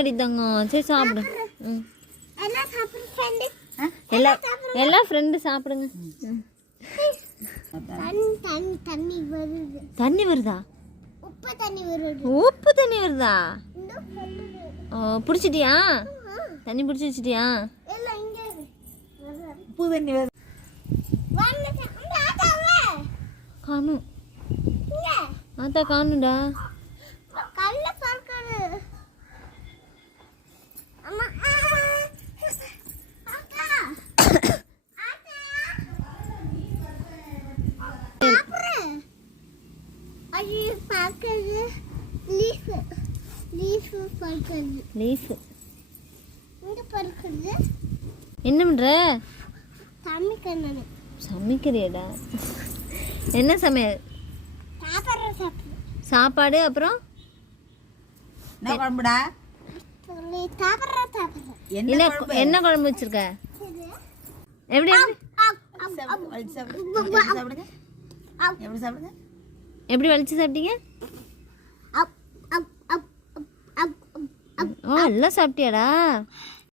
அடி தங்கம் சரி சாப்பிடு. எல்லாம் ஃப்ரெண்டு சாப்பிடுங்க. தண்ணி வருதா? உப்பு தண்ணி வருதா? பிடிச்சிட்டியா? தண்ணி பிடிச்சி வச்சிட்டியா? உப்பு தண்ணி வருது. காணும் ஆத்தா காணுடா. என்ன பண்ற? சமைக்கிறியடா? என்ன சமையல்? சாப்பாடு. அப்புறம் என்ன குழம்புடா? என்ன குழம்பு வச்சிருக்க? எப்படி எப்படி வலிச்சு சாப்பிட்டீங்க? எல்லாம் சாப்பிட்டியாடா?